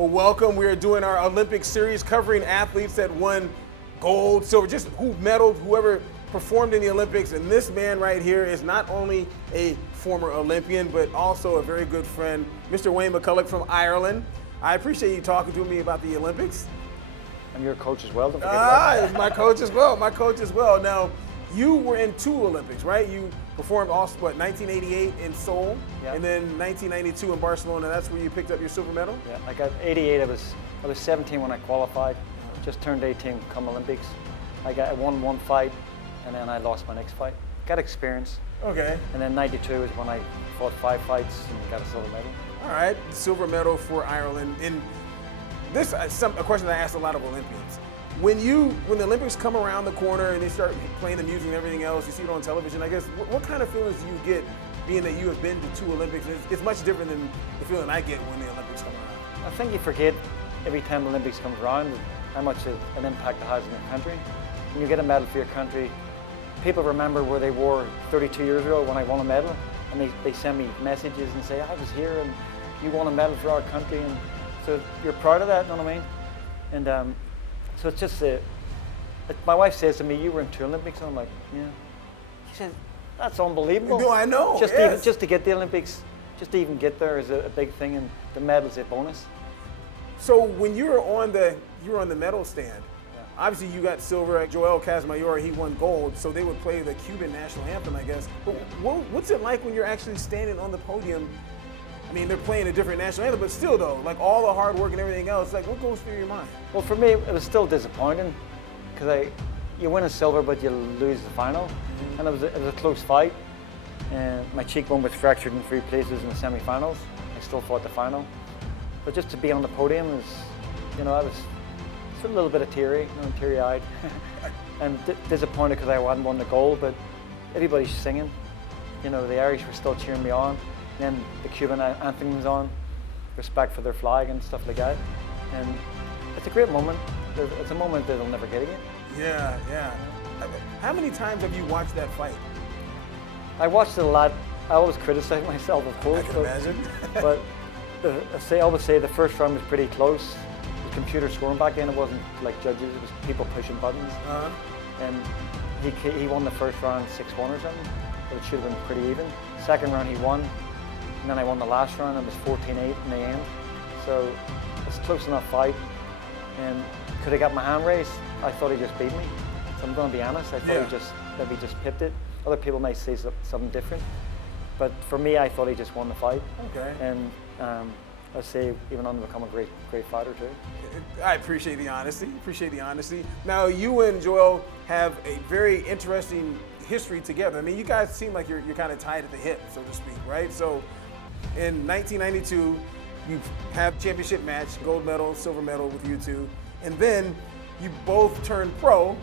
Well, welcome. We are doing our Olympic series covering athletes that won gold, silver, just who medaled, whoever performed in the Olympics. And this man right here is not only a former Olympian, but also a very good friend, Mr. Wayne McCullough from Ireland. I appreciate you talking to me about the Olympics. I'm your coach as well, don't forget that. My coach as well, my coach as well. Now, you were in 2 Olympics, right? You performed also, 1988 in Seoul, yeah. And then 1992 in Barcelona. That's where you picked up your silver medal? Yeah, I got 88, I was 17 when I qualified, just turned 18 come Olympics. I won 1 fight, and then I lost my next fight. Got experience. Okay. And then 92 is when I fought 5 fights and got a silver medal. All right, silver medal for Ireland. And this is a question that I ask a lot of Olympians. When the Olympics come around the corner and they start playing the music and everything else, you see it on television, I guess, what kind of feelings do you get being that you have been to 2 Olympics? It's much different than the feeling I get when the Olympics come around. I think you forget every time the Olympics comes around how much of an impact it has in your country. When you get a medal for your country, people remember where they were 32 years ago when I won a medal, and they send me messages and say, I was here and you won a medal for our country, and so you're proud of that, you know what I mean? And so it's just, my wife says to me, you were in 2 Olympics, and I'm like, yeah. She said, that's unbelievable. No, I know, Just to get the Olympics, just to even get there is a big thing, and the medal's a bonus. So when you were on the medal stand, obviously you got silver. Joel Casamayor, he won gold, so they would play the Cuban national anthem, I guess. But what's it like when you're actually standing on the podium? I mean, they're playing a different national anthem, but still though, like all the hard work and everything else, like what goes through your mind? Well, for me, it was still disappointing because you win a silver, but you lose the final, and it was a close fight. And my cheekbone was fractured in 3 places in the semi-finals. I still fought the final, but just to be on the podium is, I was a little bit of teary-eyed, and disappointed because I hadn't won the gold. But everybody's singing. The Irish were still cheering me on. Then the Cuban anthem was on, respect for their flag and stuff like that. And it's a great moment. It's a moment that they'll never get again. Yeah, yeah. How many times have you watched that fight? I watched it a lot. I always criticize myself, of course. I can imagine. But I would say the first round was pretty close. The computer scoring back then, it wasn't like judges, it was people pushing buttons. And he won the first round 6-1 or something, but it should have been pretty even. Second round he won, and then I won the last round, and it was 14-8 in the end. So it's a close enough fight. And could have got my hand raised. I thought he just beat me. So I'm going to be honest, I thought he just pipped it. Other people might say something different. But for me, I thought he just won the fight. Okay. And I'd say he went on to become a great fighter too. I appreciate the honesty. Now, you and Joel have a very interesting history together. I mean, you guys seem like you're kind of tied at the hip, so to speak, right? So in 1992, you have championship match, gold medal, silver medal with you two. And then you both turned pro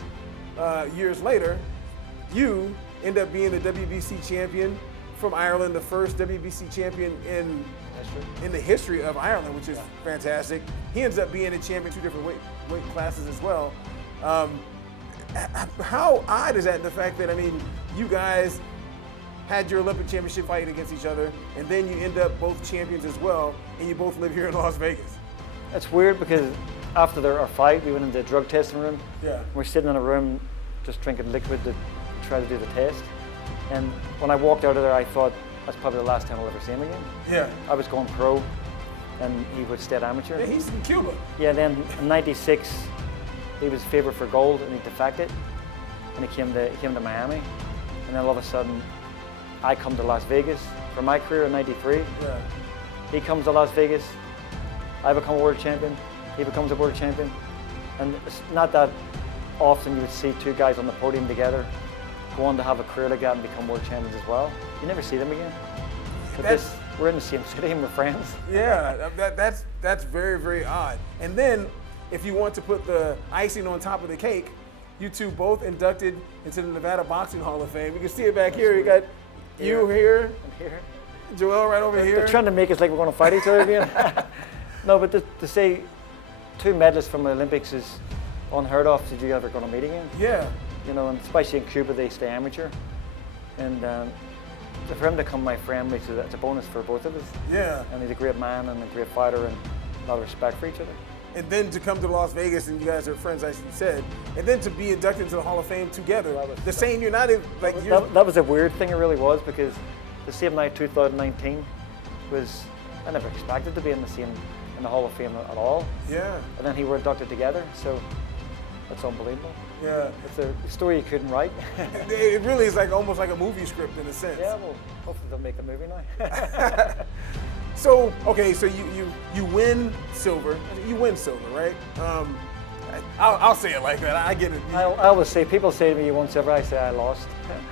years later. You end up being the WBC champion from Ireland, the first WBC champion in the history of Ireland, which is fantastic. He ends up being a champion 2 different weight classes as well. How odd is that, the fact that, I mean, you guys had your Olympic championship fight against each other, and then you end up both champions as well, and you both live here in Las Vegas? It's weird because after our fight, we went into the drug testing room. Yeah. We're sitting in a room just drinking liquid to try to do the test. And when I walked out of there, I thought that's probably the last time I'll ever see him again. Yeah. I was going pro, and he was stayed amateur. Yeah, he's from Cuba. Yeah, then in '96, he was favored for gold, and he defected, and he came to Miami. And then all of a sudden, I come to Las Vegas for my career in '93. Yeah. He comes to Las Vegas, I become a world champion, he becomes a world champion. And it's not that often you would see 2 guys on the podium together go on to have a career like that and become world champions as well. You never see them again. But we're in the same city and we're friends. Yeah, that's very, very odd. And then, if you want to put the icing on top of the cake, you two both inducted into the Nevada Boxing Hall of Fame. You can see it back here. You got you here, and here, Joel right over here. They're trying to make us like we're going to fight each other again. No, but to say 2 medalists from the Olympics is unheard of. Did you ever going to meet again? Yeah. And especially in Cuba, they stay amateur. And for him to become my friend makes it's a bonus for both of us. Yeah. And he's a great man and a great fighter, and a lot of respect for each other. And then to come to Las Vegas, and you guys are friends, as you said, and then to be inducted into the Hall of Fame together. The same, you're not like you're. That was a weird thing, it really was, because the same night, 2019, was, I never expected to be in the Hall of Fame at all. Yeah. And then we were inducted together, so that's unbelievable. Yeah. It's a story you couldn't write. It really is like almost like a movie script in a sense. Yeah, well, hopefully they'll make the movie now. So, okay, so you win silver. You win silver, right? I'll say it like that. I get it. I always say, people say to me, you won silver, I say I lost.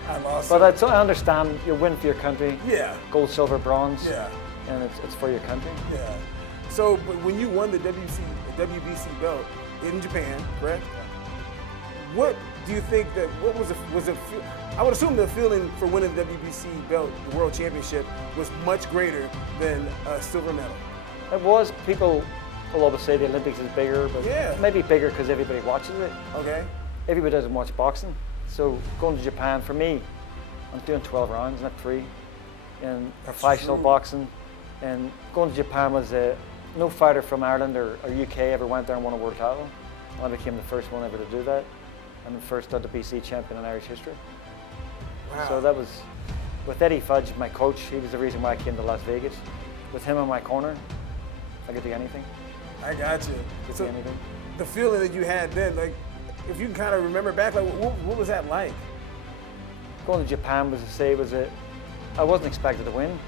I lost. But I understand, you win for your country. Yeah. Gold, silver, bronze. Yeah. And it's for your country. Yeah. So, but when you won the WBC belt in Japan, correct? What do you think that, what was it, I would assume the feeling for winning the WBC belt, the World Championship, was much greater than a silver medal. It was. People will always say the Olympics is bigger, but yeah. Maybe bigger because everybody watches it. Okay. Everybody doesn't watch boxing. So going to Japan, for me, I'm doing 12 rounds, not 3, in professional boxing. And going to Japan was no fighter from Ireland or UK ever went there and won a world title. I became the first one ever to do that. I'm the first WBC champion in Irish history. Wow. So that was, with Eddie Fudge, my coach, he was the reason why I came to Las Vegas. With him in my corner, I could do anything. I got you. Could So do anything. the feeling that you had then, like, if you can kind of remember back, like, what was that like? Going to Japan I wasn't expected to win.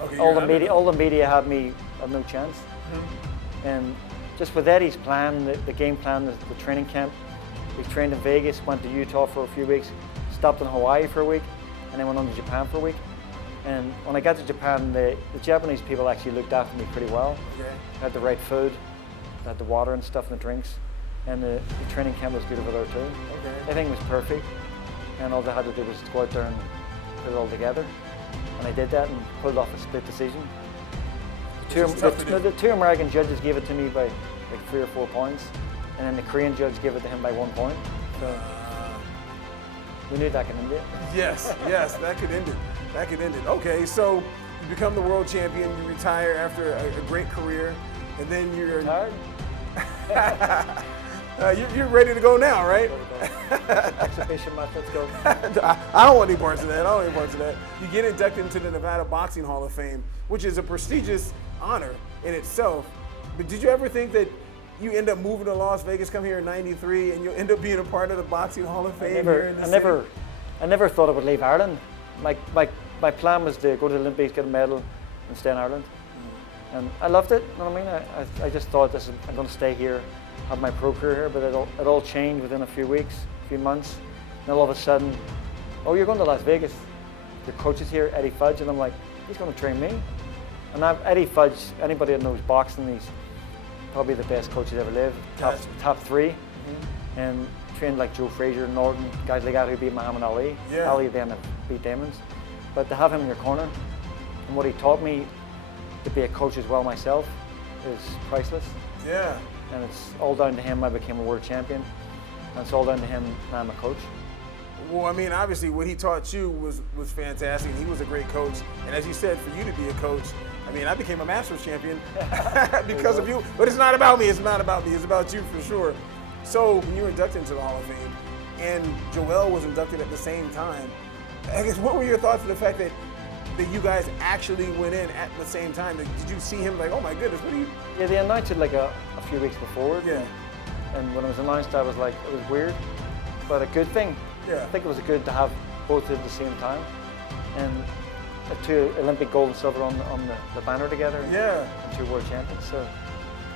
Okay. All the media had no chance. Mm-hmm. And just with Eddie's plan, the game plan, the training camp, we trained in Vegas, went to Utah for a few weeks, stopped in Hawaii for a week, and then went on to Japan for a week. And when I got to Japan, the Japanese people actually looked after me pretty well. Okay. Had the right food, had the water and stuff and the drinks, and the training camp was good over there too. Okay. Everything was perfect, and all they had to do was go out there and put it all together. And I did that and pulled off a split decision. The two American judges gave it to me by like 3 or 4 points, and then the Korean judge gave it to him by 1 point. So we knew that could end it. Yes, that could end it. That could end it. Okay, so you become the world champion, you retire after a great career, and then you're Retired? You're ready to go now, right? Exhibition match, let's go. I don't want any parts of that. You get inducted into the Nevada Boxing Hall of Fame, which is a prestigious honor in itself. But did you ever think that you end up moving to Las Vegas, come here in '93, and you'll end up being a part of the Boxing Hall of Fame here in the city? I never thought I would leave Ireland. My plan was to go to the Olympics, get a medal, and stay in Ireland. And I loved it. You know what I mean? I just thought I'm going to stay here, have my pro career here. But it all changed within a few weeks, a few months. And all of a sudden, oh, you're going to Las Vegas. Your coach is here, Eddie Fudge, and I'm like, he's going to train me. And Eddie Fudge, anybody that knows boxing, he's probably the best coach that ever lived, top 3. Mm-hmm. And trained like Joe Frazier, Norton, guys like that who beat Muhammad Ali. Yeah. Ali then beat Demons. But to have him in your corner, and what he taught me to be a coach as well myself is priceless. Yeah. And it's all down to him. I became a world champion. And it's all down to him now I'm a coach. Well, I mean, obviously what he taught you was fantastic, and he was a great coach. And as you said, for you to be a coach, I mean, I became a Masters champion because of you. But it's not about me. It's not about me. It's about you for sure. So when you were inducted into the Hall of Fame, and Joel was inducted at the same time, I guess what were your thoughts on the fact that you guys actually went in at the same time? Like, did you see him like, oh my goodness, what are you? Yeah, they announced it like a few weeks before. Yeah. And when it was announced, I was like, it was weird, but a good thing. Yeah. I think it was good to have both at the same time. And 2 Olympic gold and silver on the banner together. Yeah. And 2 world champions. So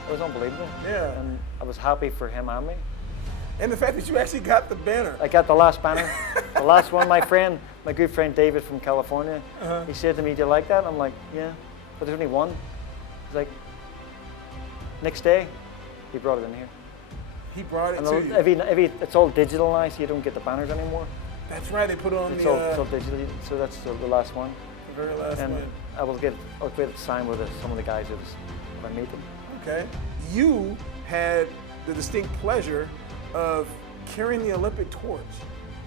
it was unbelievable. Yeah. And I was happy for him and me. And the fact that you actually got the banner. I got the last banner. The last one, my good friend David from California, he said to me, do you like that? I'm like, yeah, but there's only one. He's like, next day, he brought it in here. He brought it and to you. It's all digital now, so you don't get the banners anymore. That's right, they put it on it's all digital, so that's the last one. The very last one. I'll get it signed with some of the guys if I meet them. Okay. You had the distinct pleasure of carrying the Olympic torch.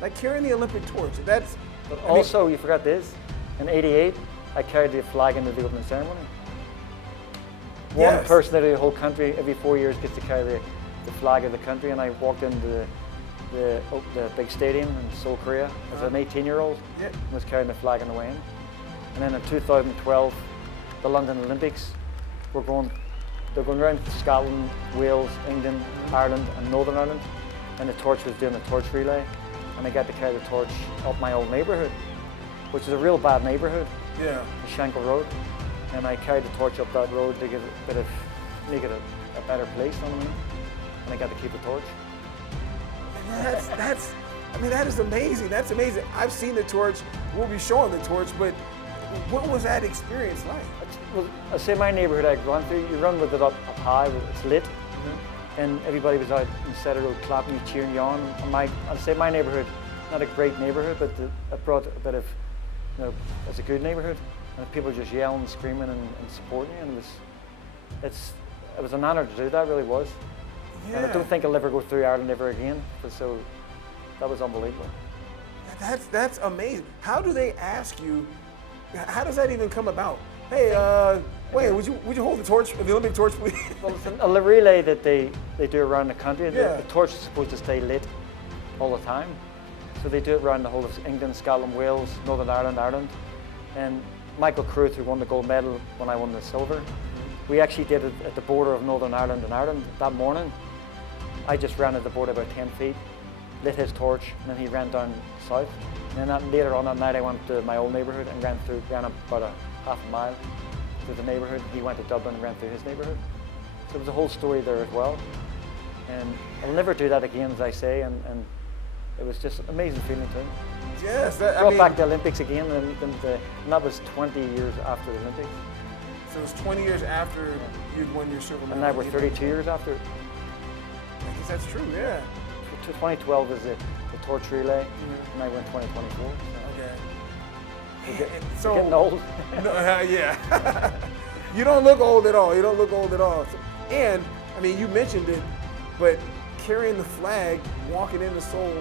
Like carrying the Olympic torch. That's. But also, you forgot this. In '88, I carried the flag into the opening ceremony. One Yes. person out of the whole country every 4 years gets to carry the flag of the country, and I walked into the big stadium in Seoul, Korea as an 18-year-old. Yeah. And was carrying the flag on the way in. And then in 2012, the London Olympics, they're going around Scotland, Wales, England, Ireland, and Northern Ireland. And the torch was doing the torch relay, and I got to carry the torch up my old neighbourhood, which is a real bad neighbourhood, Yeah. the Shankill Road. And I carried the torch up that road to give it a bit of, make it a better place, you know what I mean? And I got to keep the torch. That is amazing. That's amazing. I've seen the torch. We'll be showing the torch, but what was that experience like? Well, I say my neighbourhood I run through, you run with it up high, it's lit, and everybody was out instead of road clapping you, cheering you on. And I'd say my neighbourhood, not a great neighbourhood, but it brought a bit of, it's a good neighbourhood, and people just yelling, screaming, and supporting you, and it was an honour to do that, really was. Yeah. And I don't think I'll ever go through Ireland ever again, so that was unbelievable. That's amazing. How do they ask you? How does that even come about? Hey, Wayne, would you hold the torch, the Olympic torch, please? Well, it's a relay that they do around the country. Yeah. The torch is supposed to stay lit all the time. So they do it around the whole of England, Scotland, Wales, Northern Ireland, Ireland. And Michael Cruth, who won the gold medal when I won the silver, we actually did it at the border of Northern Ireland and Ireland that morning. I just ran at the border about 10 feet, lit his torch, and then he ran down south. And then later on that night I went to my old neighbourhood and ran about a half a mile through the neighbourhood. He went to Dublin and ran through his neighbourhood. So there was a whole story there as well. And I'll never do that again, as I say, and it was just an amazing feeling too. Yes, Brought back the Olympics again, and that was 20 years after the Olympics. So it was 20 years after you'd won your silver medal. And now we're 32 years after. I guess that's true, yeah. 2012 was the torch relay, and I went 2024. Okay. So getting old. No, yeah. You don't look old at all. You don't look old at all. And, you mentioned it, but carrying the flag, walking into Seoul,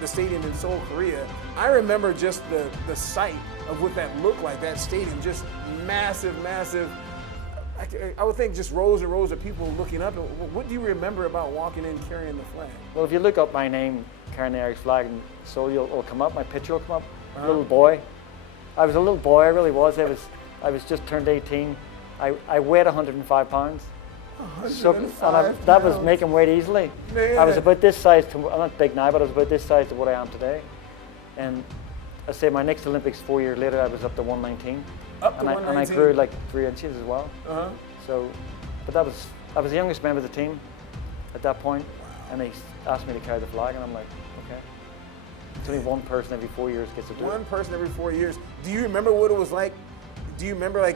the stadium in Seoul, Korea, I remember just the sight of what that looked like, that stadium, just massive. I would think just rows and rows of people looking up. What do you remember about walking in carrying the flag? Well, if you look up my name, carrying the Irish flag in Seoul, it'll come up, my picture will come up. Little boy. I was a little boy, I really was. I was just turned 18. I weighed 105 pounds. That was making weight easily. Man. I was about this size, I'm not big now, but I was about this size to what I am today. And I say my next Olympics 4 years later, I was up to 119. And I grew like 3 inches as well. So, but I was the youngest member of the team at that point, and they asked me to carry the flag, and I'm like, okay. It's only one person every 4 years gets to do it. One person every 4 years. Do you remember what it was like? Do you remember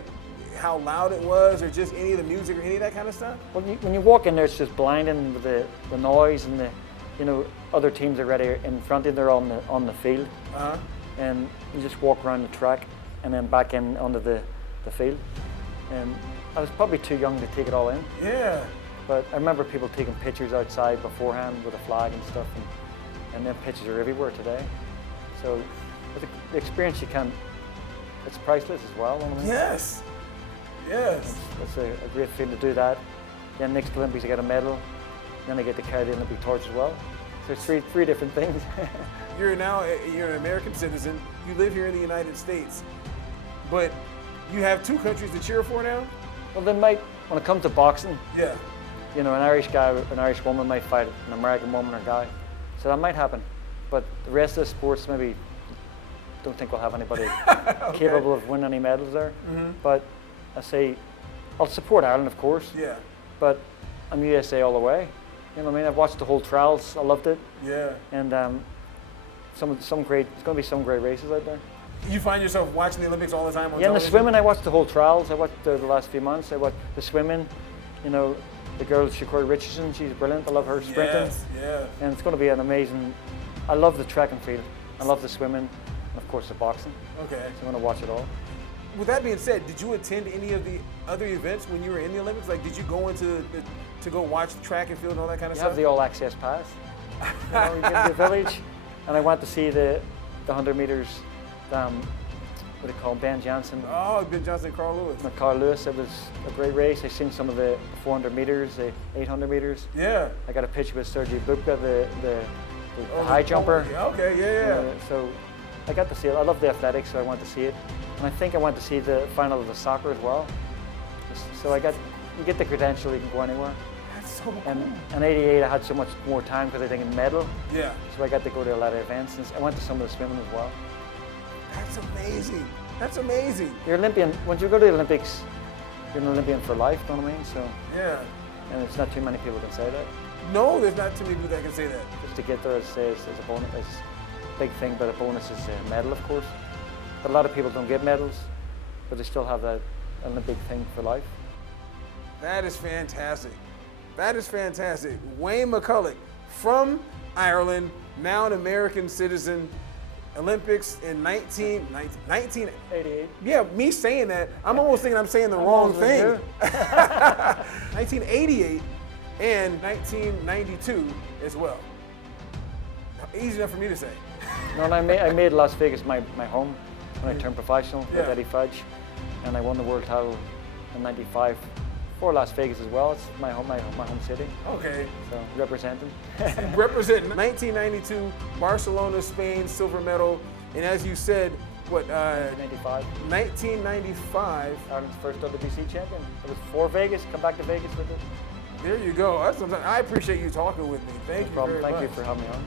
how loud it was, or just any of the music, or any of that kind of stuff? Well, when you walk in there, it's just blinding with the noise and other teams are already in front of you. They're on the field, and you just walk around the track and then back in onto the field. And I was probably too young to take it all in. Yeah. But I remember people taking pictures outside beforehand with a flag and stuff, and then pictures are everywhere today. So the experience it's priceless as well. Yes. Yes. It's a great feeling to do that. Then next Olympics I get a medal, then I get to carry the Olympic torch as well. So it's three different things. You're an American citizen. You live here in the United States, but you have two countries to cheer for now? Well, when it comes to boxing, yeah. An Irish guy, an Irish woman might fight an American woman or guy. So that might happen. But the rest of the sports, maybe don't think we'll have anybody capable of winning any medals there. But I say, I'll support Ireland, of course. Yeah. But I'm USA all the way. I've watched the whole trials. I loved it. Yeah. And it's going to be some great races out there. You find yourself watching the Olympics all the time on television? Yeah, and the swimming, I watched the whole trials. I watched the last few months. I watched the swimming. The girl, Shakira Richardson, she's brilliant. I love her sprinting. Yes, yeah. And it's going to be an amazing, I love the track and field. I love the swimming, and of course the boxing. Okay. So I'm going to watch it all. With that being said, did you attend any of the other events when you were in the Olympics? Like, did you go into to go watch the track and field and all that kind of stuff? I have the all-access pass. You get to the village, and I went to see the 100 meters what they call Ben Johnson. Oh, Ben Johnson, Carl Lewis. Carl Lewis. It was a great race. I seen some of the 400 meters, the 800 meters. Yeah. I got a picture with Sergei Bubka, the high jumper. Yeah, okay, yeah. So I got to see it. I love the athletics, so I went to see it. And I think I went to see the final of the soccer as well. So you get the credential, you can go anywhere. That's so cool. And in '88, I had so much more time because I didn't medal. Yeah. So I got to go to a lot of events. And I went to some of the swimming as well. That's amazing. That's amazing. You're Olympian. Once you go to the Olympics, you're an Olympian for life, you know what I mean? So. Yeah. And it's not too many people can say that. No, there's not too many people that can say that. Just to get there, I'd say, is a bonus. It's a big thing, but a bonus is a medal, of course. But a lot of people don't get medals, but they still have that Olympic thing for life. That is fantastic. That is fantastic. Wayne McCullough from Ireland, now an American citizen. Olympics in 1988. Yeah, me saying that, I'm almost thinking I'm saying the wrong thing. 1988 and 1992 as well. Easy enough for me to say. No, and I made Las Vegas my home when I turned professional with Eddie Fudge, and I won the world title in '95 for Las Vegas as well. It's my home city. Okay. So representing. Representing 1992 Barcelona, Spain, silver medal, and as you said, what? 1995. 1995. Ireland's first WBC champion. It was for Vegas. Come back to Vegas with it. There you go. I appreciate you talking with me. Thank you very much. Thank you for having me on.